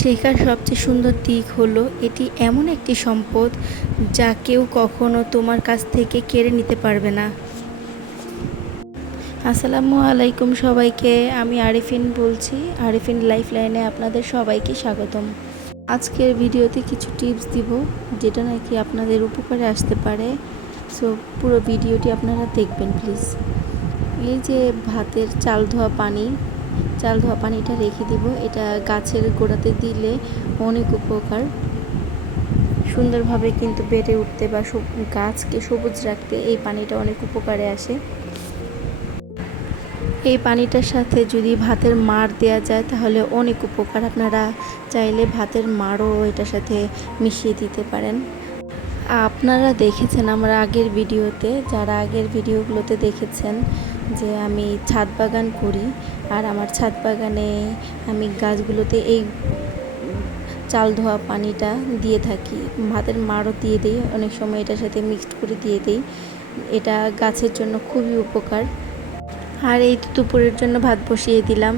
শেখার সবচেয়ে সুন্দর দিক হলো এটি এমন একটি সম্পদ যা কেউ কখনো তোমার কাছ থেকে কেড়ে নিতে পারবে না। আসসালামু আলাইকুম সবাইকে, আমি আরিফিন বলছি। আরিফিন লাইফ লাইনে আপনাদের সবাইকে স্বাগতম। আজকের ভিডিওতে কিছু টিপস দিব যেটা নাকি আপনাদের উপকারে আসতে পারে। সো পুরো ভিডিওটি আপনারা দেখবেন প্লিজ। এই যে ভাতের চাল ধোয়া পানিটা রেখে দিব, এটা গাছের গোড়াতে দিলে অনেক উপকার। সুন্দরভাবে কিন্তু বেড়ে উঠতে বা গাছকে সবুজ রাখতে এই পানিটা অনেক উপকারে আসে। এই পানিটার সাথে যদি ভাতের মাড় দেওয়া যায় তাহলে অনেক উপকার। আপনারা চাইলে ভাতের মাড়ও এটার সাথে মিশিয়ে দিতে পারেন। আপনারা দেখেছেন আমার আগের ভিডিওতে, যারা আগের ভিডিওগুলোতে দেখেছেন যে আমি ছাদ বাগান করি, আর আমার ছাদ বাগানে আমি গাছগুলোতে এই চাল ধোয়া পানিটা দিয়ে থাকি, ভাতের মাড়ও দিয়ে দিই, অনেক সময় এটার সাথে মিক্সড করে দিয়ে দিই। এটা গাছের জন্য খুবই উপকার। আর এই তো দুপুরের জন্য ভাত বসিয়ে দিলাম।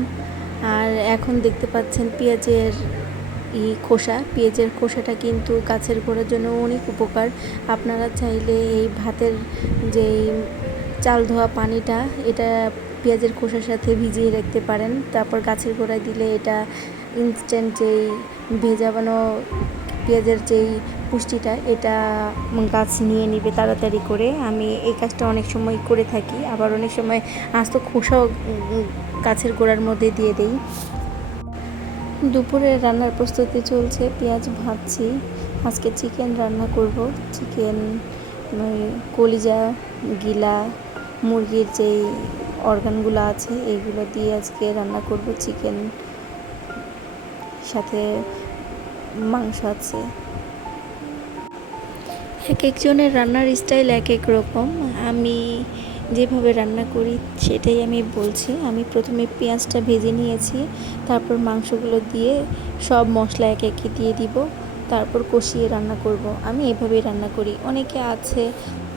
আর এখন দেখতে পাচ্ছেন পেঁয়াজের পেঁয়াজের খোসাটা কিন্তু গাছের গোড়ার জন্য অনেক উপকার। আপনারা চাইলে এই ভাতের যে চাল ধোয়া পানিটা, এটা পেঁয়াজের খোসার সাথে ভিজিয়ে রাখতে পারেন, তারপর গাছের গোড়ায় দিলে এটা ইনস্ট্যান্ট যেই ভেজাবানো পেঁয়াজের যেই পুষ্টিটা, এটা গাছ নিয়ে নিবে তাড়াতাড়ি করে। আমি এই কাজটা অনেক সময় করে থাকি, আবার অনেক সময় আস্ত খোসাও গাছের গোড়ার মধ্যে দিয়ে দিই। দুপুরে রান্নার প্রস্তুতি চলছে, পেঁয়াজ ভাজছি। আজকে চিকেন রান্না করব। চিকেন কলিজা, গিলা, মুরগির যেই অর্গানগুলো আছে এইগুলো দিয়ে আজকে রান্না করব। চিকেন সাথে মাংস আছে। এক একজনের রান্নার স্টাইল এক এক রকম। আমি যেভাবে রান্না করি সেটাই আমি বলছি। আমি প্রথমে পেঁয়াজটা ভেজে নিয়েছি, তারপর মাংসগুলো দিয়ে সব মশলা এক একে দিয়ে দিব, তারপর কষিয়ে রান্না করব। আমি এভাবেই রান্না করি। অনেকে আছে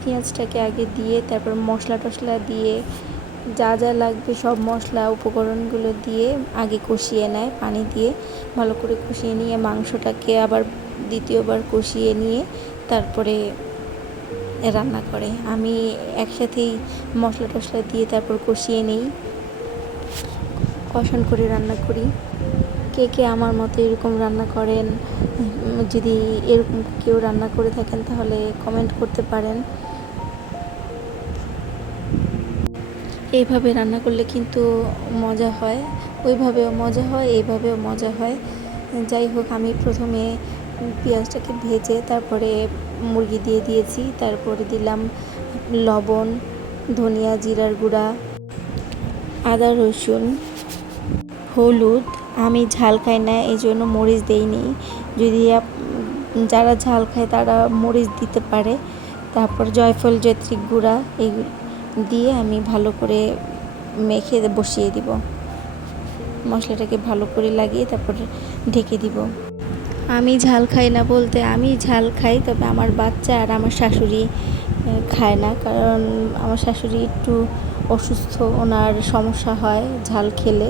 পেঁয়াজটাকে আগে দিয়ে তারপর মশলা টশলা দিয়ে যা যা লাগবে সব মশলা উপকরণগুলো দিয়ে আগে কষিয়ে নেয়, পানি দিয়ে ভালো করে কষিয়ে নিয়ে মাংসটাকে আবার দ্বিতীয়বার কষিয়ে নিয়ে তারপরে রান্না করে। আমি একসাথেই মশলা টশলা দিয়ে তারপর কষিয়ে নিই, কষান করে রান্না করি। কে কে আমার মতো এরকম রান্না করেন? যদি এরকম কেউ রান্না করে থাকেন তাহলে কমেন্ট করতে পারেন। এইভাবে রান্না করলে কিন্তু মজা হয়, ওইভাবেও মজা হয়, এইভাবেও মজা হয়। যাই হোক, আমি প্রথমে পেঁয়াজটাকে ভেজে তারপরে মুরগি দিয়ে দিয়েছি, তারপরে দিলাম লবণ, ধনিয়া, জিরার গুঁড়া, আদা, রসুন, হলুদ। আমি ঝাল খাই না, এই জন্য মরিচ দেইনি। যদি যারা ঝাল খায় তারা মরিচ দিতে পারে। তারপর জয়ফল, জয়ত্রী গুঁড়া এইগুলো দিয়ে আমি ভালো করে মেখে বসিয়ে দিব। মশলাটাকে ভালো করে লাগিয়ে তারপর ঢেকে দিব। আমি ঝাল খাই না বলতে, আমি ঝাল খাই, তবে আমার বাচ্চা আর আমার শাশুড়ি খায় না, কারণ আমার শাশুড়ি একটু অসুস্থ, ওনার সমস্যা হয় ঝাল খেলে।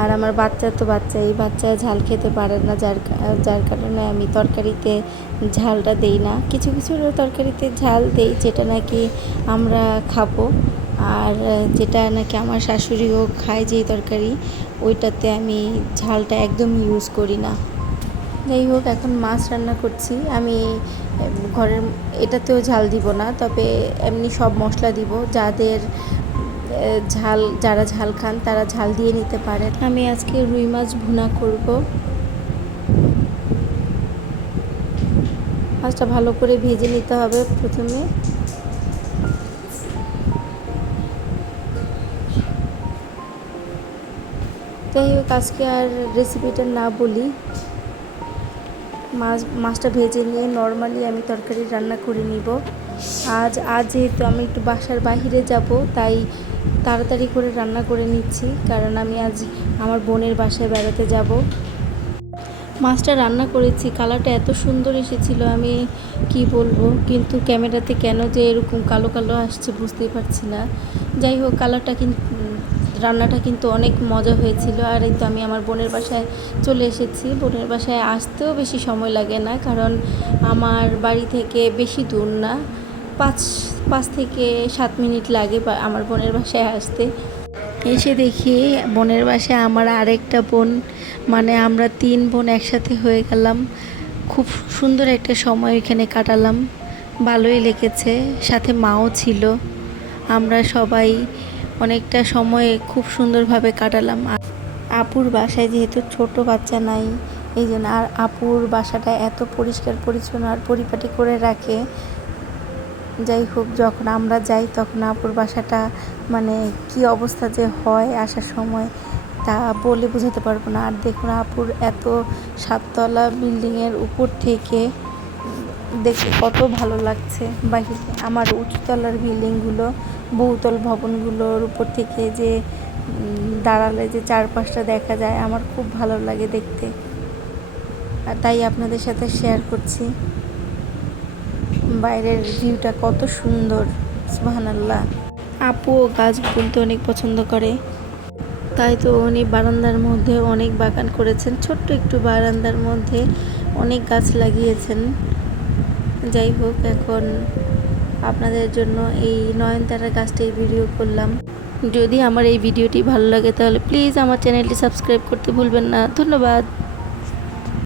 আর আমার বাচ্চা তো বাচ্চা ঝাল খেতে পারে না, যার কারণে আমি তরকারিতে ঝালটা দেই না। কিছু কিছু তরকারিতে ঝাল দেই যেটা নাকি আমরা খাবো, আর যেটা নাকি আমার শাশুড়িও খায় যেই তরকারি, ওইটাতে আমি ঝালটা একদম ইউজ করি না। যাই হোক, এখন মাছ রান্না করছি। আমি ঘরের এটাতেও ঝাল দিব না, তবে এমনি সব মশলা দিব। যারা ঝাল খান তারা ঝাল দিয়ে নিতে পারেন। আমি আজকে রুই মাছ ভুনা করব। মাছটা ভালো করে ভেজে নিতে হবে প্রথমে। যাই হোক, আজকে আর রেসিপিটা না বলি, মাছটা ভেজে নিয়ে নর্মালি আমি তরকারি রান্না করে নিব। আজ যেহেতু আমি একটু বাসার বাইরে যাব, তাই তাড়াতাড়ি করে রান্না করে নিচ্ছি, কারণ আমি আজ আমার বোনের বাসায় বেড়াতে যাব। মাছটা রান্না করেছি, কালারটা এত সুন্দর এসেছিল, আমি কি বলবো, কিন্তু ক্যামেরাতে কেন যে এরকম কালো কালো আসছে বুঝতেই পারছি না। যাই হোক, কালারটা কিন্তু রান্নাটা কিন্তু অনেক মজা হয়েছিল। আর এই তো আমি আমার বোনের বাসায় চলে এসেছি। বোনের বাসায় আসতেও বেশি সময় লাগে না, কারণ আমার বাড়ি থেকে বেশি দূর না, 5 থেকে 7 মিনিট লাগে আমার বোনের বাসায় আসতে। এসে দেখি বোনের বাসায় আমার আরেকটা বোন, মানে আমরা 3 বোন একসাথে হয়ে গেলাম। খুব সুন্দর একটা সময় এখানে কাটালাম, ভালোই লেগেছে। সাথে মাও ছিল। আমরা সবাই অনেকটা সময় খুব সুন্দরভাবে কাটালাম। আপুর বাসায় যেহেতু ছোট বাচ্চা নাই, এই জন্য, আর আপুর বাসাটা এত পরিষ্কার পরিচ্ছন্ন আর পরিপাটি করে রাখে। যাই হোক, যখন আমরা যাই তখন আপুর বাসাটা মানে কি অবস্থা যে হয় আসার সময়, তা বলে বোঝাতে পারবো না। আর দেখুন আপুর এত 7তলা বিল্ডিংয়ের উপর থেকে দেখে কত ভালো লাগছে বাহিরে। আমার উঁচুতলার বিল্ডিংগুলো, বহুতল ভবনগুলোর উপর থেকে যে দাঁড়ালে যে চারপাশটা দেখা যায়, আমার খুব ভালো লাগে দেখতে। আর তাই আপনাদের সাথে শেয়ার করছি বাইরের ভিউটা কত সুন্দর। সুবহানাল্লাহ। আপুও গাছ বুনতে অনেক পছন্দ করে, তাই তো উনি বারান্দার মধ্যে অনেক বাগান করেছেন। ছোট্ট একটু বারান্দার মধ্যে অনেক গাছ লাগিয়েছেন। যাই হোক, এখন আপনাদের জন্য এই নয়নতারা গাছটাই ভিডিও করলাম। যদি আমার এই ভিডিওটি ভালো লাগে তাহলে প্লিজ আমার চ্যানেলটি সাবস্ক্রাইব করতে ভুলবেন না। ধন্যবাদ।